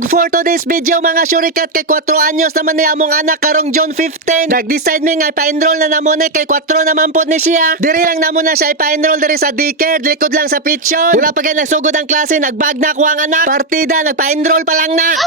Ug for today's video mga syurikat, kay 4 anyos naman ni among anak karong June 15. Nag-decide mi nga ipa-enroll na namon kay 4 naman pod ni siya. Diri lang namon na siya ipa-enroll diri sa daycare, likod lang sa pitson. Wala pa kay nagsugod ang klase, nagbag na ko ang anak. Partida, nagpa-enroll pa lang na.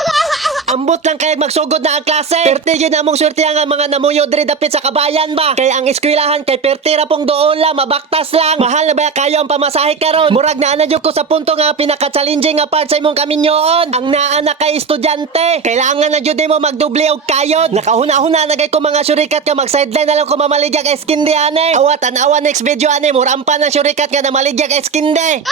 Ambot lang kay magsugod na ang klase. Perti yun among swerte nga mga namuyo diri dapit sa kabayan ba. Kay ang eskwelahan kay perti ra pong doon lang, mabaktas lang. Mahal na ba kayo ang pamasahe karon? Murag na ana jud ko sa punto nga pinaka-challenging nga part sa imong kaminyoon. Ang naa na kay estudyante, kailangan na jud mo magdoble og kayod. Nakahuna-huna na gay ko mga syurikat nga mag-sideline na lang ko mamaligya kay skindi ane. Awat anawa next video ane, murampan ang syurikat nga na maligya kay skindi.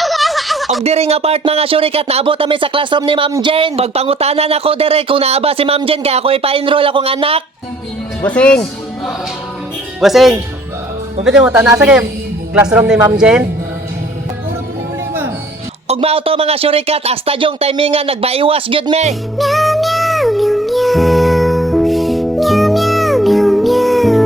Og diri nga part mga syurikat, naabot kami sa classroom ni Ma'am Jane. Pagpangutanan ako diri kung naaba si Ma'am Jane kay ako ipa-enroll akong anak. Busing. Busing. Kung pwede mo tanasa kay classroom ni Ma'am Jane. Og mao to mga syurikat, hasta yung timingan nagbaiwas gyud me.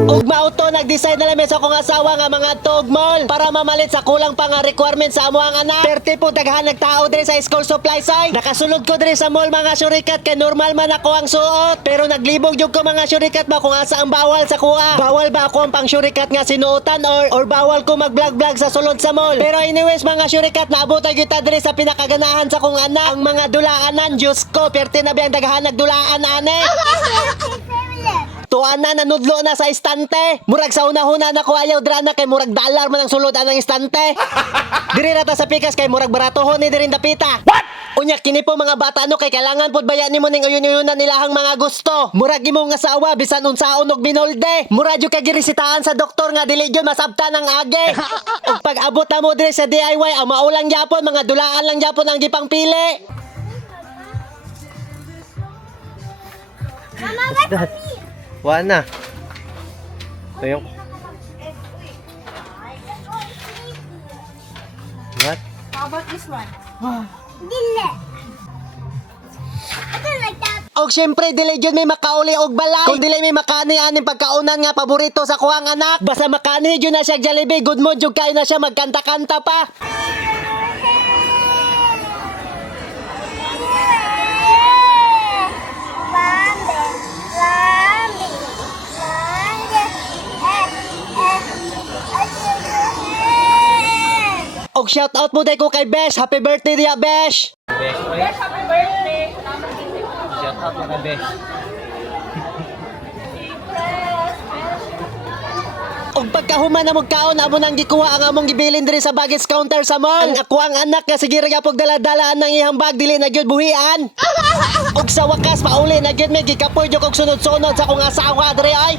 Og mao to nag-decide na lang sa akong asawa nga mga tog mall para mamalit sa kulang pa nga requirements sa amo ang anak. Perti po daghan nagtao diri sa school supply side. Nakasulod ko diri sa mall mga syurikat kay normal man ako ang suot. Pero naglibog jud ko mga syurikat ba kung asa ang bawal sa kuha. Bawal ba ako ang pang syurikat nga sinuotan or bawal ko mag-vlog sa sulod sa mall. Pero anyways mga syurikat, naabot gyud ta diri sa pinakaganahan sa kong anak. Ang mga dulaanan, Diyos ko, perti na biyang daghan nagdulaan ane. Tuan na nanudlo na sa istante. Murag sa una-huna na ko ayaw dra na kay murag dollar man ang sulod anang istante. Diri rata sa pikas kay murag baratohon ni diri dapita. What? Unya kini po mga bata no kay kailangan pod bayan nimo ning uyon-uyonan nilahang mga gusto. Murag imong asawa bisan unsaon og binolde. Murag jud kay girisitahan sa doktor nga dili jud masabtan ang age. Ug pag abot na mo diri sa DIY, ang maulang gyapon mga dulaan lang gyapon ang gipangpili. Mama, wait for me. Wala na. Ito yung... What? How about this one? Dili. I don't like that. Og syempre dili jud may makauli og balay. Kung dili may makani aning pagkaunan nga paborito sa kuhang anak. Basta makani jud na siya Jollibee, good mood jud kay na siya magkanta-kanta pa. Og shout out mo day ko kay Besh. Happy birthday dia Besh. Yes, happy birthday. Shout out mo kay Besh. Og pagkahuman na magkaon amo nang gikuha ang among gibilin diri sa baggage counter sa mall. Ang ako ang anak nga sige ra gyapon dala-dalaan nang iyang bag dili na gyud buhian. Og sa wakas mauli na gyud may gikapoy jud og sunod-sunod sa akong asawa diri ay.